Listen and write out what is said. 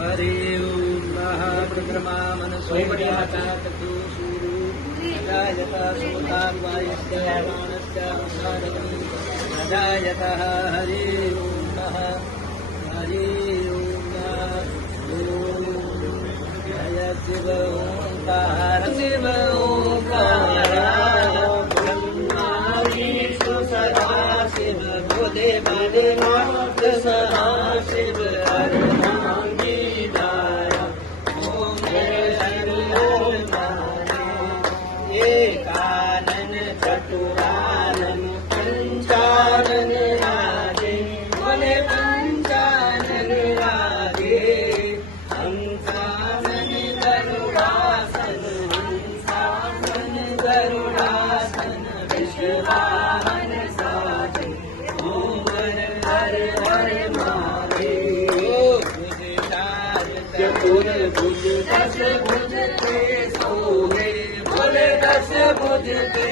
हरि ओम महाप्रक्रमा मनस्वयता ततो सूरु जायता सुतार्वायस्य प्राणस्य साधनं जायतः हरि ओम हरि ओम जय शिव ओंकार शिव ओंकार ब्रह्मा विष्णु सदा शिव बोधे बने नाथ सदा शिव कानन चतुरानन पंचानन राजे बोले पंचानन राजे हंसानन गरुड़ासन हंसानन गरुड़ासन विश्ववाहन साजे ओम हर हर महादेव भुज चार चतुर्भुज दश भुज ते सोहे बोले दश भुज ते